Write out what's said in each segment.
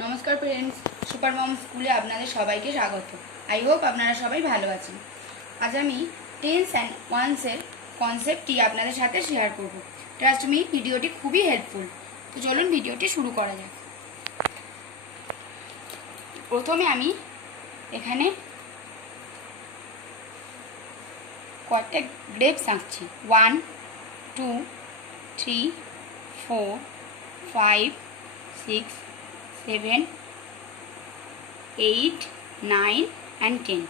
নমস্কার friends, super মম স্কুলে আপনাদের সবাইকে স্বাগত। আই হোপ আপনারা সবাই ভালো আছেন। আজ আমি টেন্স অ্যান্ড ওয়ান্সের কনসেপ্টটি আপনাদের সাথে শেয়ার করব। ট্রাস্ট মি, ভিডিওটি খুবই হেল্পফুল। তো চলুন ভিডিওটি শুরু করা যাক। প্রথমে আমি এখানে কয়েকটা গ্রেপস আঁকছি। 1 2 3 4 5 6 7 8 9 and 10।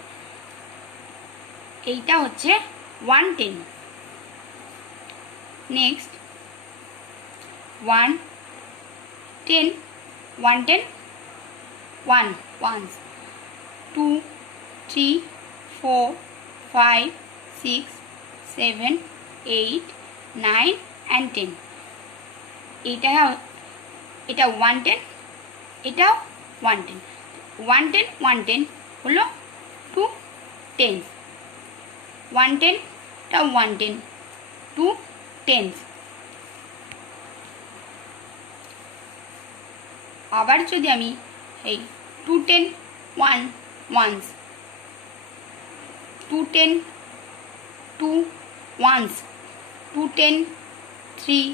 এইটা হচ্ছে 110। Next 1 10 110 1 ones 2 3 4 5 6 7 8 9 and 10। এটা 110, এটাও 110। 110 110 হলো 2 tens। 110 টা 110 2 tens। আবার যদি আমি এই 210 1 ones 210 2 ones 210 3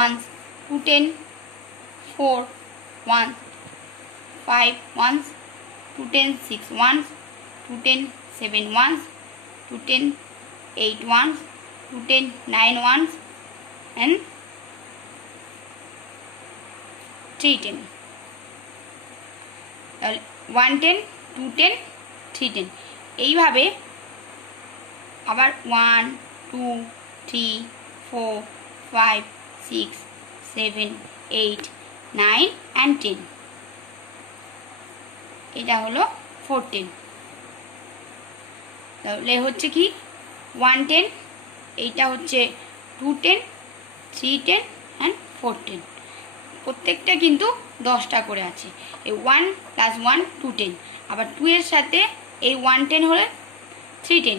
ones 210 4 1 5 ones 210 6 ones 210 7 ones 210 8 ones 210 9 ones and 310। তাহলে 110 210 310 এইভাবে আবার 1 2 3 4 5 6 7 8 9 and 10। এটা হলো 410। তাহলে হচ্ছে কি 110, এইটা হচ্ছে 210 310 and 410। প্রত্যেকটা কিন্তু 10টা করে আছে। এই 1 + 1 210, আবার 2 এর সাথে এই 110 হলে 310,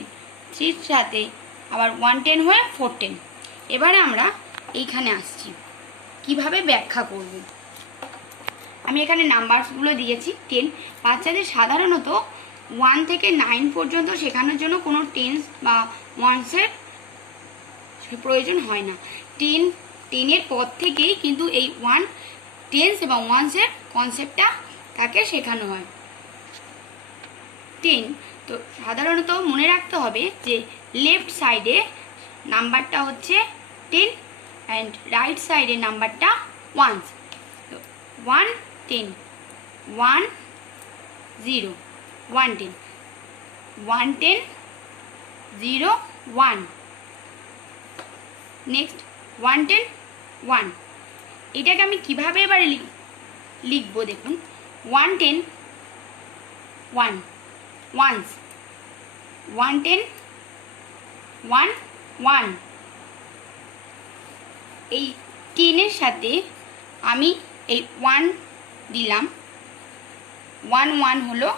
3 এর সাথে আবার 110 হয়ে 410। এবারে আমরা এইখানে আসছি কিভাবে ব্যাখ্যা করব। আমি এখানে নাম্বারসগুলো দিয়েছি 10। বাচ্চাদের সাধারণত 1 থেকে 9 পর্যন্ত শেখানোর জন্য কোনো টেন্স বা ওয়ান্সের প্রয়োজন হয় না। 10 এর পর থেকেই কিন্তু এই টেন্স এবং ওয়ান্সের কনসেপ্টটা তাকে শেখানো হয়। 10 তো সাধারণত মনে রাখতে হবে যে লেফট সাইডে নাম্বারটা হচ্ছে 10 অ্যান্ড রাইট সাইডে নাম্বারটা ওয়ান্স। 1 10 1 0 110 110 0 1। নেক্সট 110 1। এটাকে আমি কিভাবে এবারে লিখবো দেখুন। 110 1 ones 110 1 1। এই 10 এর সাথে আমি এই 1 দিলাম। 1 1 হলো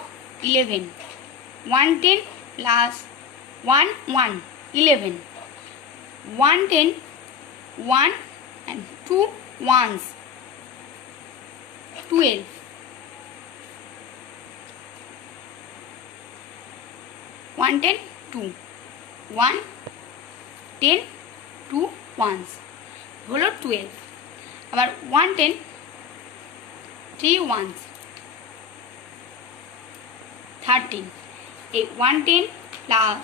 11। 110 প্লাস 1 1 11। 110 1 and 2 ones 12। 110 2 1 10 2 ones হলো 12। আবার 110 3 ones 13। এই 110 plus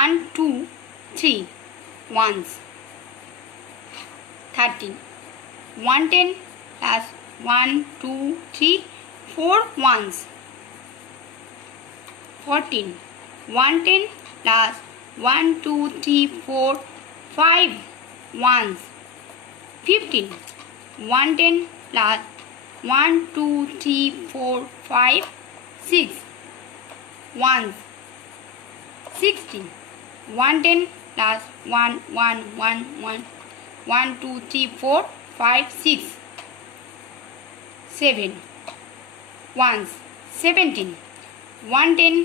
1 2 3 ones 13। 110 plus 1 2 3 4 ones 14। 110 plus 1 2 3 4 5 ones 15। 110 plus 1 2 3 4 5 6 ones 16। 110 plus 1 1 1 1 1 2 3 4 5 6 7 ones 17। 110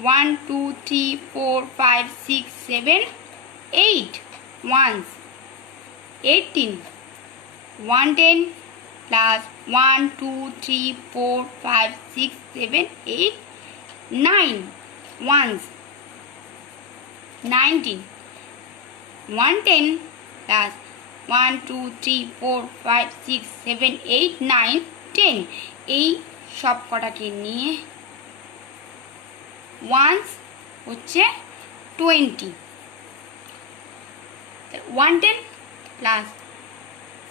1 2 3 4 5 6 7 8 ones 18। 110 plus 1 2 3 4 5 6 7 8 9 ones 19 110 plus 1 2 3 4 5 6 7 8 9 10 এই সব কটাকে নিয়ে ওয়ান্স হচ্ছে 20 110 প্লাস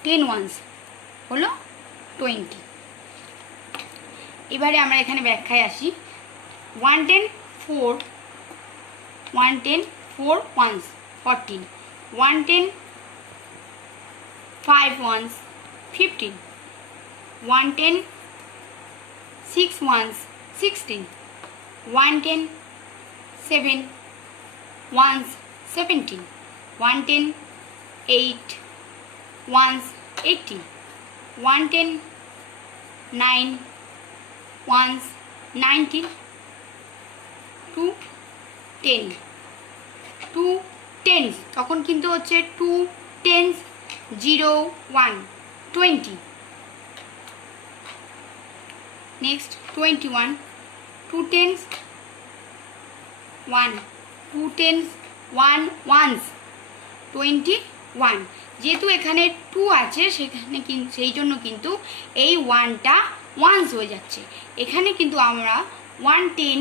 10 ওয়ান্স হলো 20। এবারে আমরা এখানে ব্যাখ্যায় আসি। 110 4 110 4 ones 14 110 5 ones 15 110 6 ones 16 110 7 ones 17 110 8 ones 18 110 9 ones 19 2 10 2 tens তখন কিন্তু হচ্ছে 2 tens 0 1 20 next 21 2 tens 1 2 tens 1 ones 21 যেহেতু এখানে 2 আছে সেখানে সেই জন্য কিন্তু এই 1টা ওয়ান্স হয়ে যাচ্ছে। এখানে কিন্তু আমরা 110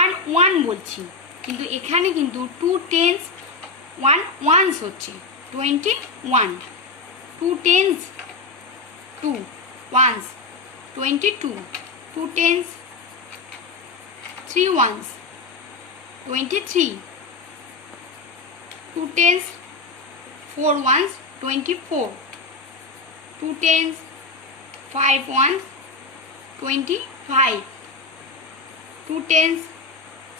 1 1 বলছি, কিন্তু এখানে কিন্তু 2 tens 1 ones হচ্ছে 21 2 tens 2 ones 22 2 tens 3 ones 23 2 tens 4 ones 24 2 tens 5 ones 25 2 tens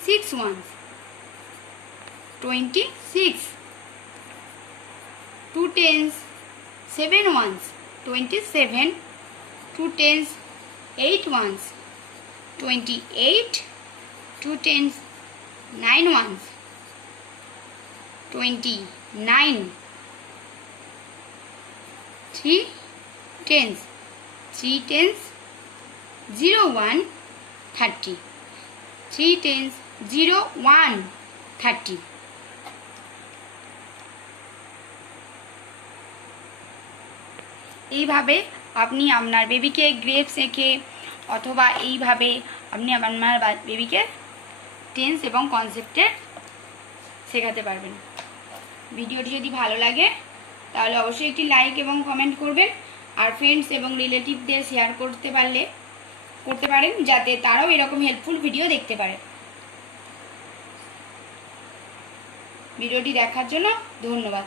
6 ones 26 2 tens 7 ones 27 2 tens 8 ones 28 2 tens 9 ones 29 3 tens 3 tens 0 1 30 3 tens 0 1 30 এইভাবে আপনি আপনার বেবিকে গ্রেপস এঁকে অথবা এইভাবে আপনি আপনার বেবিকে টেন্স এবং কনসেপ্টে শেখাতে পারবেন। ভিডিওটি যদি ভালো লাগে তাহলে অবশ্যই একটি লাইক এবং কমেন্ট করবেন, আর ফ্রেন্ডস এবং রিলেটিভদের শেয়ার করতে পারেন যাতে তারাও এরকম হেল্পফুল ভিডিও দেখতে পারে। ভিডিওটি দেখার জন্য ধন্যবাদ।